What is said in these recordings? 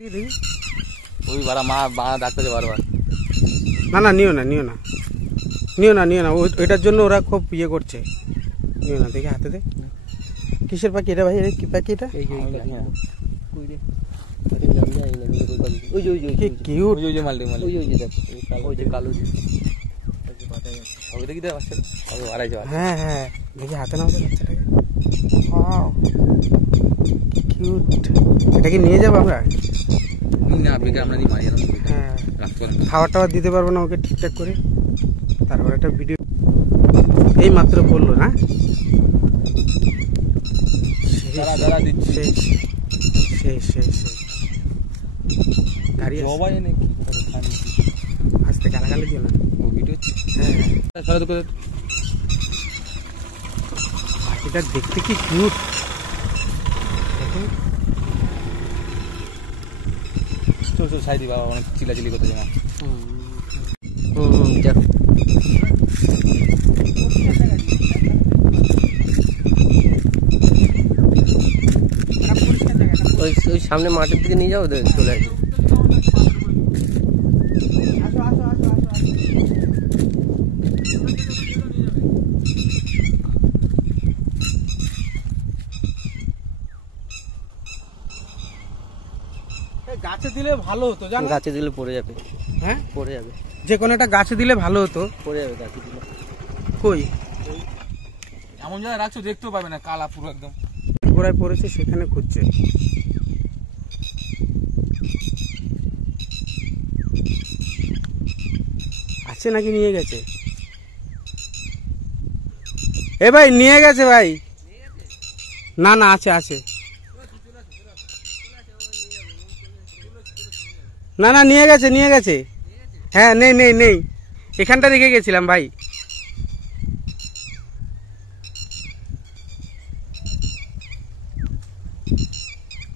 ওই বাড়া মা বাড়া ডাকতেছে বারবার। না না নিও না নিও না নিও না নিও না, ওইটার জন্য ওরা খুব ইয়ে করছে। নিও না, দেখে হাতে দে। কিসের পাখি এটা ভাই? কি পাখি এটা? হ্যাঁ হ্যাঁ, দেখি হাতে নাও বাচ্চাটাকে। কিউট। এটাকে নিয়ে যাবো আমরা? হ্যাঁ, খাবার টাবার দিতে পারবো না ওকে ঠিকঠাক করে। তারপর একটা ভিডিও এই মাত্র বললো না, গাড়ি আসতে গালাগালি দিও না। এটা দেখতে কি কিউট। চল চল সাইদি বাবা, অনেক চিলাচিলি করতে যাই না। ওই সামনে মাঠের দিকে নিয়ে যাবো, চলে আসবে। গাছে দিলে ভালো হতো, জানো? গাছে দিলে পড়ে যাবে। হ্যাঁ পড়ে যাবে, যে কোনো একটা গাছে দিলে ভালো হতো। পড়ে যাবে গাছে দিলে। কই এমন জায়গায় রাখছো দেখতেও পাবে না, কালা পুরো একদম। গোড়ায় পড়েছে, সেখানে খুঁজছে। আছে নাকি নিয়ে গেছে? এ ভাই নিয়ে গেছে ভাই। না না, আছে আছে। না না, নিয়ে গেছে নিয়ে গেছে। হ্যাঁ, নেই নেই নেই, এখানটা রেখে গেছিলাম ভাই।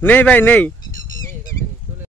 নেই ভাই নেই।